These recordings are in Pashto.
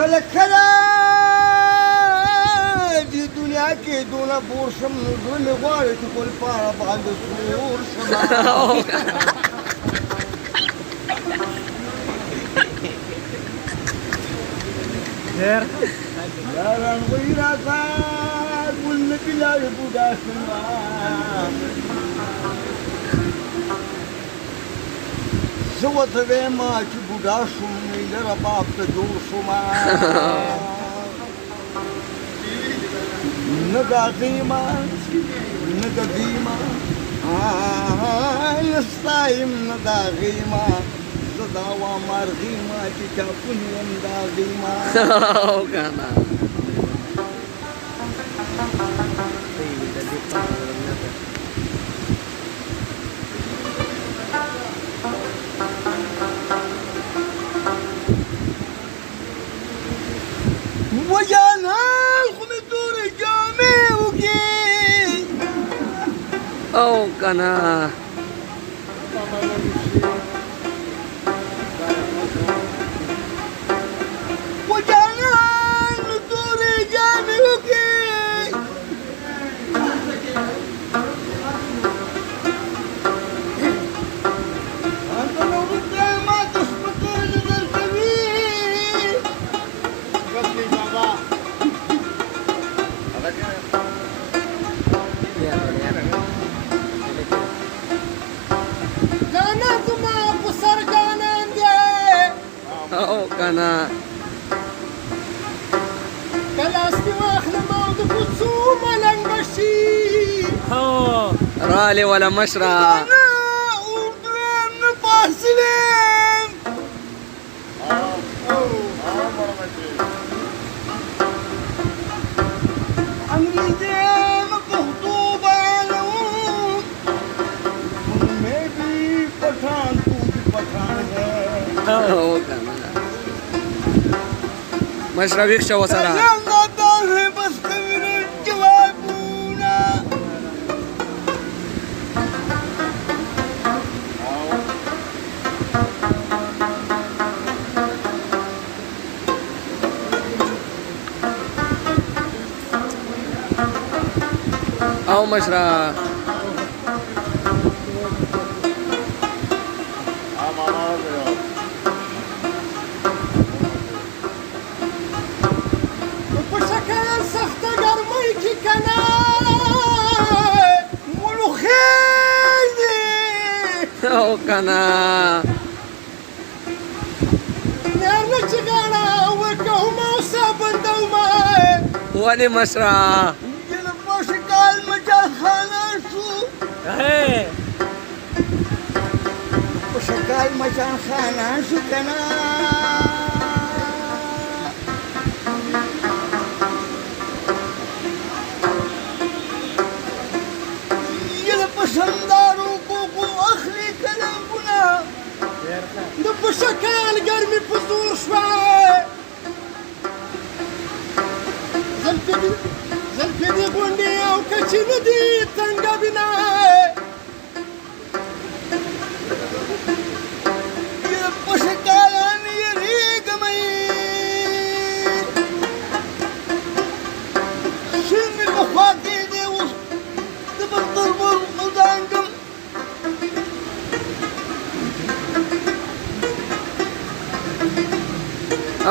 کله کله دې دنیا کې دونه بور شم نو زړه مې غواړي چې ګل پاڼه باندې سور شم یاران وایي راته ګل نه پیلاوي بوډا شومه زه ورته وایم چې بوډا شوم د رباب ته جوړ شوم نه د هغې نه د دې نه ستایم نه د هغې زه دا وامرغې چې چاپون یم د هغې وجانان خو مې تورې جامې وکړې او کنه وجانان مې تورې جامې وکړې هلته نو وروسته ما ته سپکې درکوي جانا زما په سر جانان دی او کنه کلاستي واخلم او د کوڅو ملنګ بشي رالي ولا مشرا وګرم نه پاسلم انګریزي پښتو بیانوم میں بھی پٹھان تو بھی پٹھان ہے او کنه مشرا ویښه وسره بس کوي جوابونه او مشرا په شکل سخته ګرمۍ کې کنه مړو خیر دی او کنه نه چې غاړه وکوم او سابندومه ولې مشرا ینه په شکل مجال خانه شو په شکل مجال خانه شو کنه شندارو کو اخلي کلمونه د په شکل ګرمي په زور شوه زلفې دې غونډې او کچې نه دي تنګه بنا په شکل مې یېرېږمئ شین مې په خوا کې دی اوس د بلبل ودانګم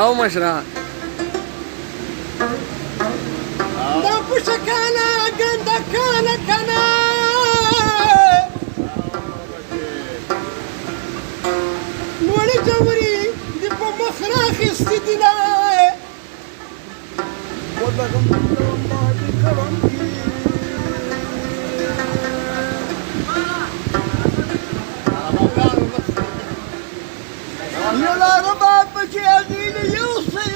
او مشرا دا په شکاله ګنده کاله کنه لوړې جوړې د په مخ راخیستې دینه ولګم باندې کوم يلا رباب بشي أزيل يوصي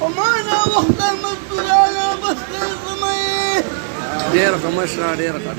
وما أنا وقت المسؤول أنا بس اسمي ډېر ښه مشره ډېر ښه